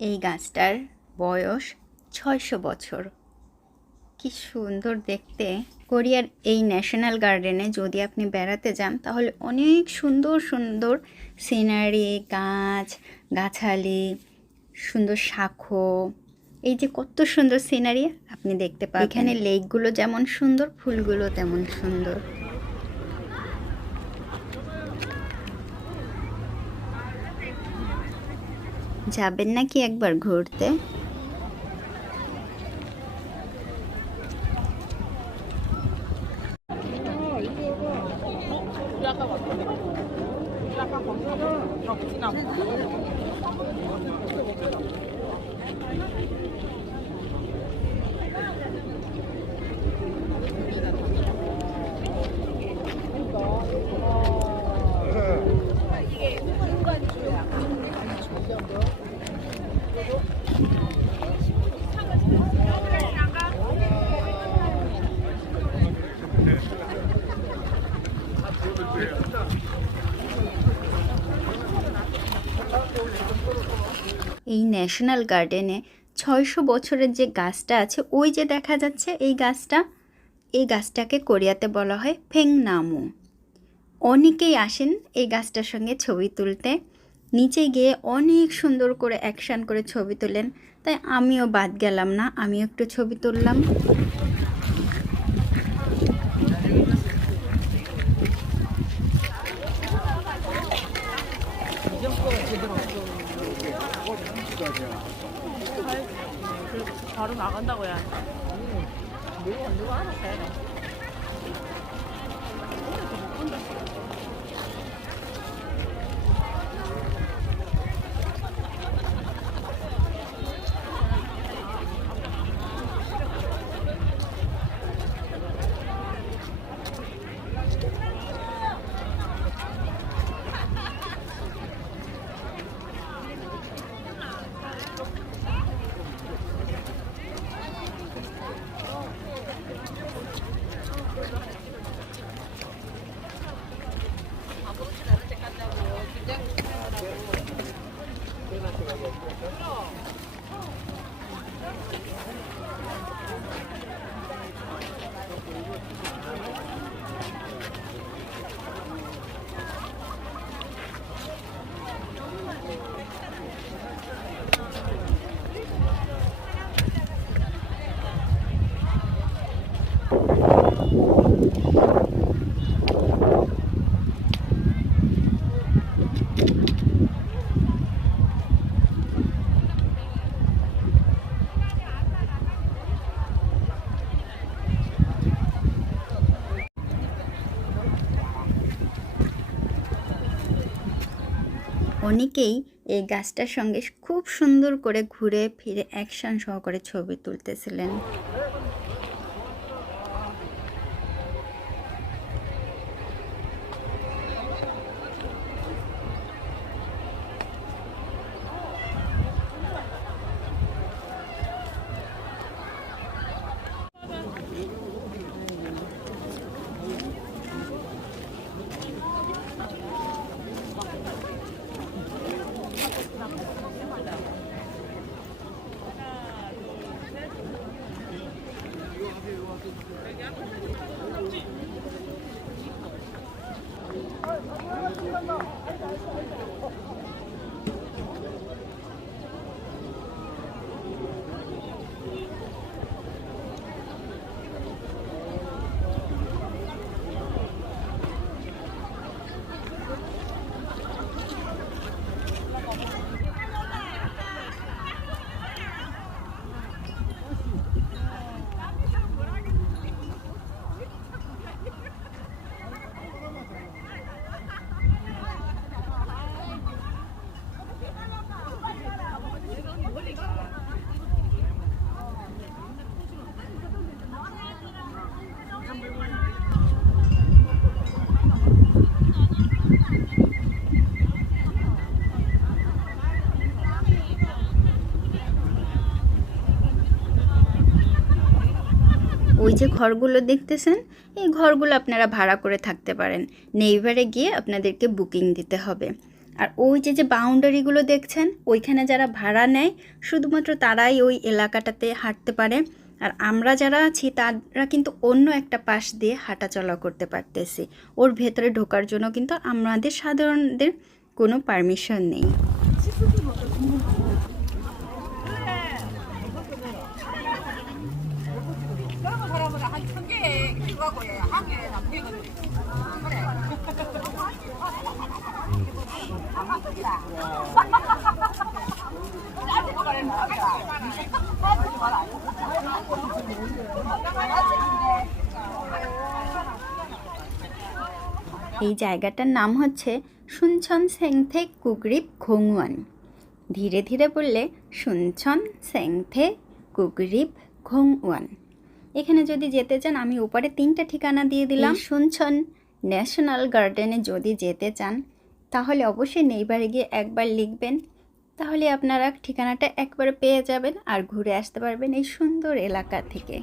এই গাছটার বয়স ছয়শো বছর। কি সুন্দর দেখতে। কোরিয়ার এই ন্যাশনাল গার্ডেনে যদি আপনি বেড়াতে যান তাহলে অনেক সুন্দর সুন্দর সিনারি গাছ গাছালি সুন্দর শাখো এই যে কত সুন্দর সিনারি আপনি দেখতে পাবেন। এখানে লেকগুলো যেমন সুন্দর ফুলগুলো তেমন সুন্দর। যাবেন নাকি একবার ঘুরতে? এই ন্যাশনাল গার্ডেনে ছয়শো বছরের যে গাছটা আছে, ওই যে দেখা যাচ্ছে এই গাছটা, এই গাছটাকে কোরিয়াতে বলা হয় ফেং নামু অনেকেই আসেন এই গাছটার সঙ্গে ছবি তুলতে। নিচে গিয়ে অনেক সুন্দর করে অ্যাকশান করে ছবি তোলেন। তাই আমিও বাদ গেলাম না, আমিও একটু ছবি তুললাম। 음, 그래서 바로 나간다고 해야 음, 돼. 누구, 누구 알아서 해. 오늘 더못 본다. অনেকেই এই গাছটার সঙ্গে খুব সুন্দর করে ঘুরে ফিরে অ্যাকশন সহকারে ছবি তুলতেছিলেন। ওই যে ঘরগুলো দেখতেছেন, এই ঘরগুলো আপনারা ভাড়া করে থাকতে পারেন। নেইভারে গিয়ে আপনাদেরকে বুকিং দিতে হবে। আর ওই যে যে বাউন্ডারিগুলো দেখছেন, ওইখানে যারা ভাড়া নেয়, শুধুমাত্র তারাই ওই এলাকাটাতে হাঁটতে পারে। আর আমরা যারা আছি, তারা কিন্তু অন্য একটা পাশ দিয়ে হাঁটাচলা করতে পারতেছি। ওর ভেতরে ঢোকার জন্য কিন্তু আমাদের সাধারণদের কোনো পারমিশন নেই। এই জায়গাটার নাম হচ্ছে সুনছন সেংথে কুগরিপ ঘোংওয়ান ধীরে ধীরে বললে সুনছন সেংথে কুগরিপ ঘোংওয়ান এখানে যদি যেতে চান আমি উপরে তিনটা ঠিকানা দিয়ে দিলাম। সুনছন ন্যাশনাল গার্ডেনে যদি যেতে চান তাহলে অবশ্যই নেইবারে গিয়ে একবার লিখবেন। তাহলে আপনারা ঠিকানাটা একবার পেয়ে যাবেন আর ঘুরে আসতে পারবেন এই সুন্দর এলাকা থেকে।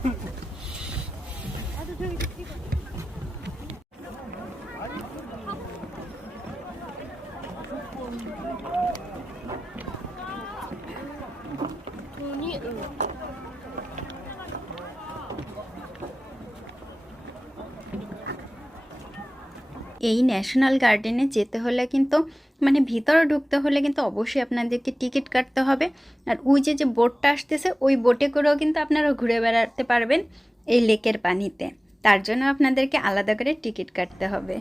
এই ন্যাশনাল গার্ডেনে যেতে হলে কিন্তু মানে ভিতরে ঢুকতে হলে কিন্তু অবশ্যই আপনাদেরকে টিকিট কাটতে হবে। আর ওই যে যে বোটটা আসতেছে, ওই বোটে করেও কিন্তু আপনারা ঘুরে বেড়াতে পারবেন এই লেকের পানিতে। তার জন্য আপনাদেরকে আলাদা করে টিকিট কাটতে হবে।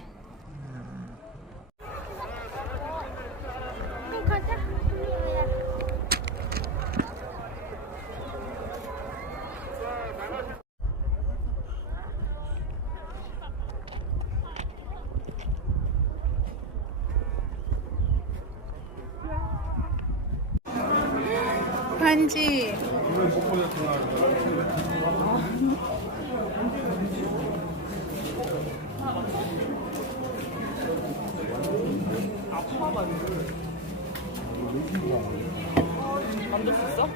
있어?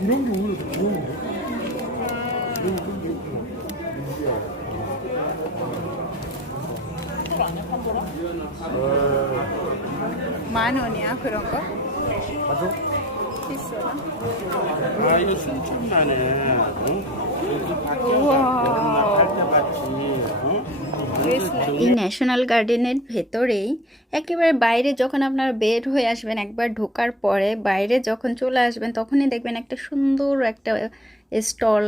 이런 게 오히려 더 좋은데? 이런 게좀 좋구나. 만 원이야 그런 거? 맞아? 비싸다. 아, 이거 순천만에, 응? 여기 밖에 여름날 할때 봤지, 응? এই ন্যাশনাল গার্ডেনের ভেতরেই একেবারে বাইরে যখন আপনারা বের হয়ে আসবেন একবার ঢোকার পরে বাইরে যখন চলে আসবেন তখনই দেখবেন একটা সুন্দর একটা স্টল